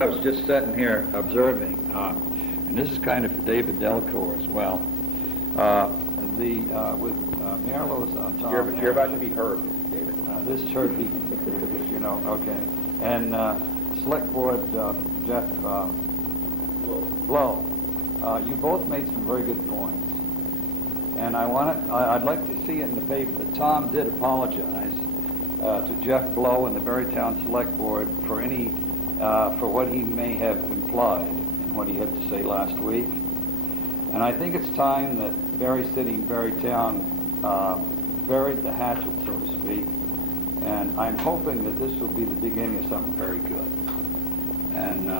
I was just sitting here observing, and this is kind of for David Delcourt as well. With Mayor Lowe's Tom. You're about to be heard, David. This should be, you know, okay. And Select Board Jeff Blow, you both made some very good points. And I'd like to see it in the paper that Tom did apologize to Jeff Blow and the Berrytown Select Board for any, for what he may have implied in what he had to say last week. And I think it's time that Berry City and Berrytown buried the hatchet, so to speak. And I'm hoping that this will be the beginning of something very good. And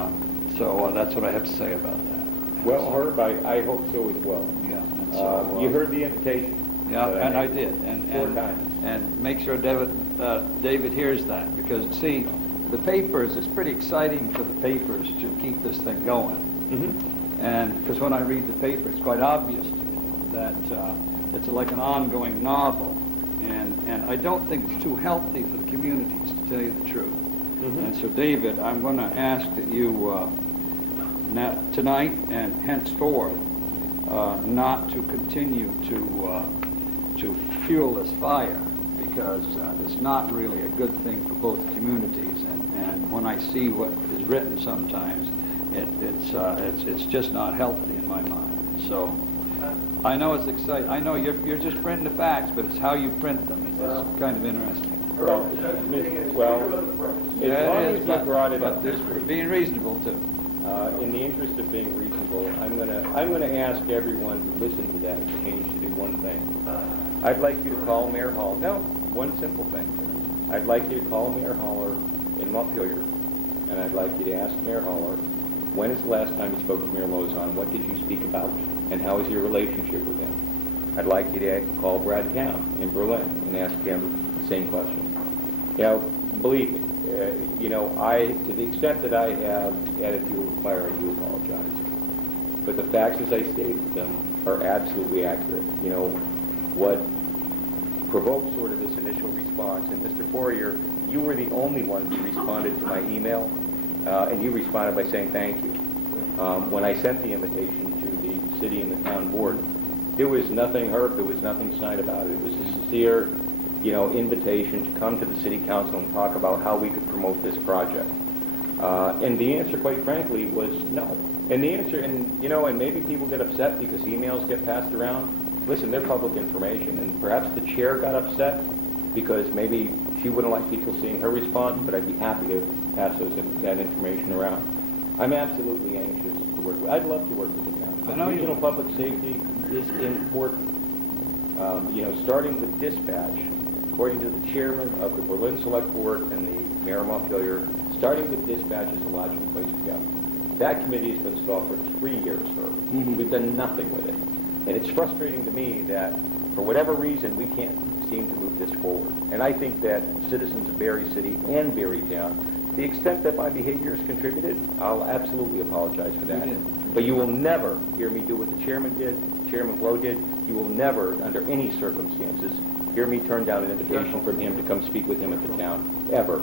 so that's what I have to say about that. Well, Herb, I hope so as well. Yeah. And so, you heard the invitation. Yeah, and I did. And 4 times. And make sure David hears that, because see, the papers, it's pretty exciting for the papers to keep this thing going. Mm-hmm. And because when I read the paper, it's quite obvious to me that it's like an ongoing novel. And I don't think it's too healthy for the communities, to tell you the truth. Mm-hmm. And so, David, I'm going to ask that you, tonight and henceforth, not to continue to fuel this fire, because it's not really a good thing for both communities. And when I see what is written sometimes, it's just not healthy in my mind. So I know it's exciting. I know you're just printing the facts, but it's how you print them. It's kind of interesting. Well, as long as you brought it up, there's being reasonable too. in the interest of being reasonable, I'm gonna ask everyone who listened to that exchange to do one thing. I'd like you to call Mayor Hall. No, one simple thing. I'd like you to call Mayor Haller in Montpelier, and I'd like you to ask Mayor Haller, when is the last time you spoke to Mayor Lozon? What did you speak about? And how is your relationship with him? I'd like you to call Brad Town in Berlin and ask him the same question. You know, believe me, to the extent that I have added fuel to the fire, I do apologize. But the facts as I stated them are absolutely accurate. You know, what provoked sort of this initial response, and Mr. Fourier, you were the only one who responded to my email, and you responded by saying thank you. When I sent the invitation to the city and the town board, there was nothing hurt, there was nothing snide about it. It was a sincere, invitation to come to the city council and talk about how we could promote this project. And the answer, quite frankly, was no. And the answer, and maybe people get upset because emails get passed around. Listen, they're public information, and perhaps the chair got upset because maybe she wouldn't like people seeing her response, but I'd be happy to pass that information around. I'm absolutely anxious to work with. I'd love to work with the town. Regional public safety is important. Starting with dispatch, according to the chairman of the Berlin Select Board and the Mayor of Montpelier, starting with dispatch is a logical place to go. That committee has been stalled for 3 years, sir. Mm-hmm. We've done nothing with it. And it's frustrating to me that, for whatever reason, we can't seem to move this forward. And I think that citizens of Berry City and Berrytown, to the extent that my behavior has contributed, I'll absolutely apologize for that. But you will never hear me do what the chairman did, Chairman Blow did. You will never, under any circumstances, hear me turn down an invitation from him to come speak with him at the town, ever.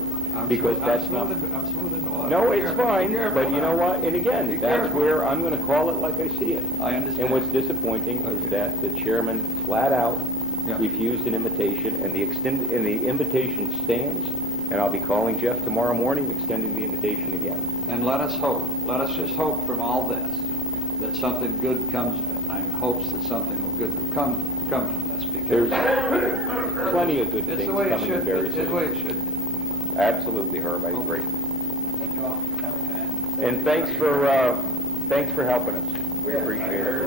Because that's not... I'm smooth in the water. No, it's fine, but you know what? And again, that's where I'm going to call it like I see it. I understand. And what's disappointing is that the chairman flat out refused an invitation, and the invitation stands, and I'll be calling Jeff tomorrow morning, extending the invitation again. And let us hope. Let us just hope from all this that something good comes of it. I'm hopes that something good will come from this, because there's plenty of good things coming to Berry City. It's the way it should be. Absolutely, Herb. I agree. Thank you all. And thanks for helping us. We appreciate it.